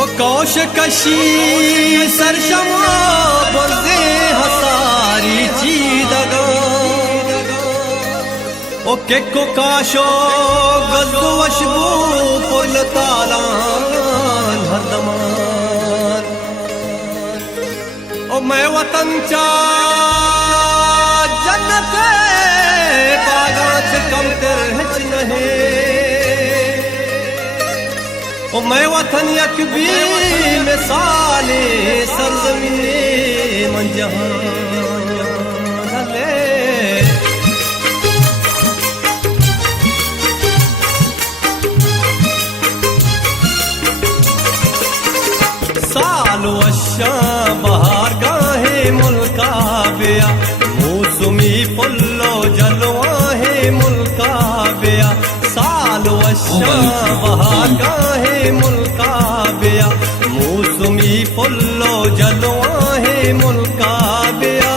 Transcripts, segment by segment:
ओ कौश कशी सरशमा बोलदे हसारी चीदगा ओ केको काशो गजो वशबू पुल तालान हरदमान ओ मैं वतन चा जन्नत बागाच कम तेर हिच नहे ओ मैं वतन यकबी मिसाले सरजमीने मन जहान ले सालो अशा बहार गाहे मुल्का बेया मौसमी पुल्लो जलवा है मुल्का बेया सालो अशा बहार गाहे मुल्का बेया मौसमी पुल्लो जलवा है मुल्का बेया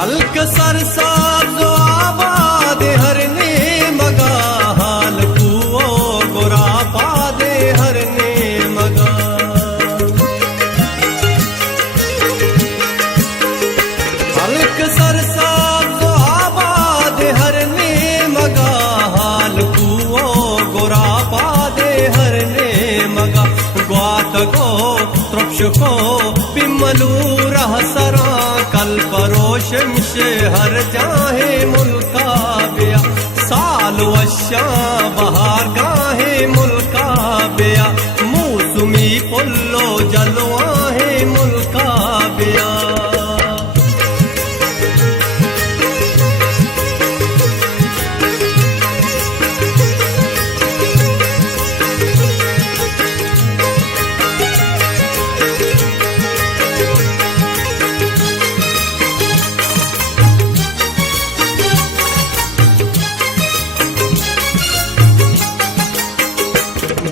हल्क सरसाब आबाद हरने मगा हाल कुओ गुरा पादे हरने मगा हल्क सरसाब आबाद हरने मगा हाल कुओ गुरा पादे हरने मगा ग्वात गो त्रुप्श को पिमलू रह सरा कल परोशम से हर जाहे मुल्का बेया साल वशा बहार गाहे मुल्का बेया मौसमी पुल्लो जलवा है मुल्का बेया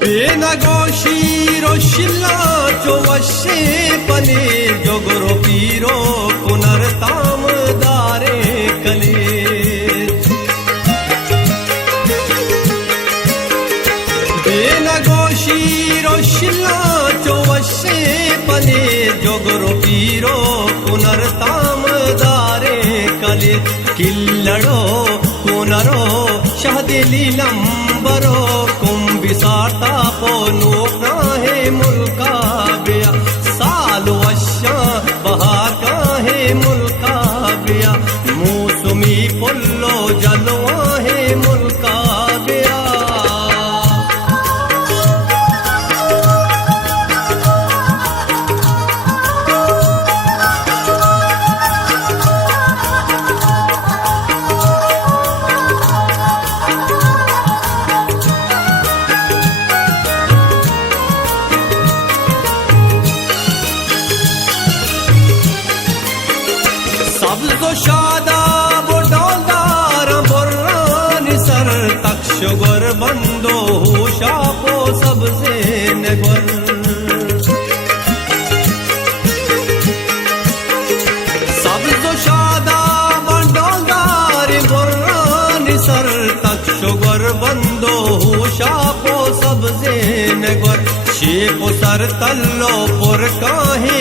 बेनगोशी रोशिला चौवशे पने जोगरो पीरो पुनर्ताम दारे कले बेनगोशी रोशिला चौवशे पने जोगरो पीरो पुनर्ताम दारे कले किल्लड़ो कोनरो शहदिली लंबरो बिसाता पो नोकना है मुल्का बेया सालो अशा बहार का है मुल्का बेया मौसमी पुल्लो जलवा है मुल्का बेया सब्ज़ो शादा बोडोलदार बुर्रान सर तक शुगर बंदो शापो सबसे नगर सब्ज़ो शादा बोडोलदार बुर्रान सर तक शुगर बंदो शापो सबसे नगर शेपो सर तल्लो पुर काहे